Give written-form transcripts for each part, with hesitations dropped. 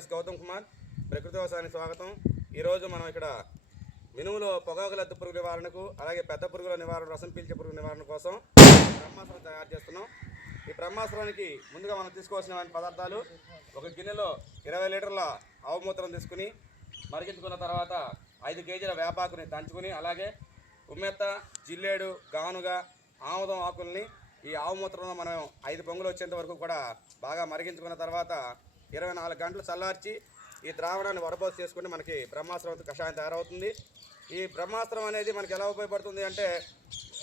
Yes Gautam Kumar, ప్రకృతి వ్యవసాయానికి స్వాగతం. ఈరోజు మనం ఇక్కడ మినుములో పొగాకు లద్దె పురుగు నివారణకు, అలాగే పెద్ద పురుగుల నివారణ, రసం పీల్చే పురుగు నివారణ కోసం బ్రహ్మాస్త్రం తయారు చేస్తున్నాం. ఈ బ్రహ్మాస్త్రానికి ముందుగా మనం తీసుకోవాల్సిన పదార్థాలు: ఒక గిన్నెలో 20 లీటర్ల ఆవు మూత్రం తీసుకుని మరిగించుకున్న తర్వాత 5 కేజీల వేపాకుని దంచుకుని, అలాగే ఉమ్మెత్త, జిల్లేడు, గానుగా, ఆముదం ఆకుల్ని ఈ ఆవు మూత్రంలో మనం 5 పొంగులు వచ్చేంత వరకు కూడా బాగా మరిగించుకున్న తర్వాత 24 గంటలు చల్లార్చి ఈ ద్రావణాన్ని వడపోసి చేసుకుంటే మనకి బ్రహ్మాస్త్రం కషాయం తయారవుతుంది. ఈ బ్రహ్మాస్త్రం అనేది మనకి ఎలా ఉపయోగపడుతుంది అంటే,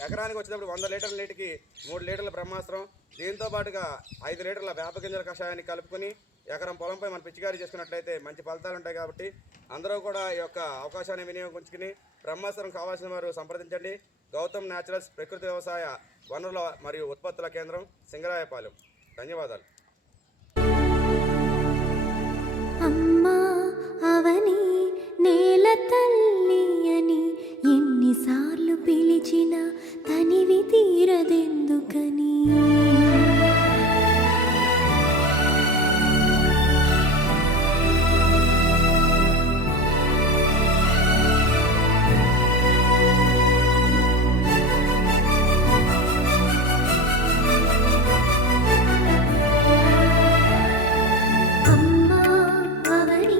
ఎకరానికి వచ్చేటప్పుడు 100 లీటర్ల నీటికి 3 లీటర్ల బ్రహ్మాస్త్రం, దీంతో పాటుగా 5 లీటర్ల వేప గింజల కషాయాన్ని కలుపుకొని ఎకరం పొలంపై మనం పిచికారీ చేసుకున్నట్లయితే మంచి ఫలితాలు ఉంటాయి. కాబట్టి అందరూ కూడా ఈ యొక్క అవకాశాన్ని వినియోగించుకుని బ్రహ్మాస్త్రం కావాల్సిన వారు సంప్రదించండి. గౌతమ్ న్యాచురల్స్ ప్రకృతి వ్యవసాయ వనరుల మరియు ఉత్పత్తుల కేంద్రం, సింగరాయపాలెం. ధన్యవాదాలు.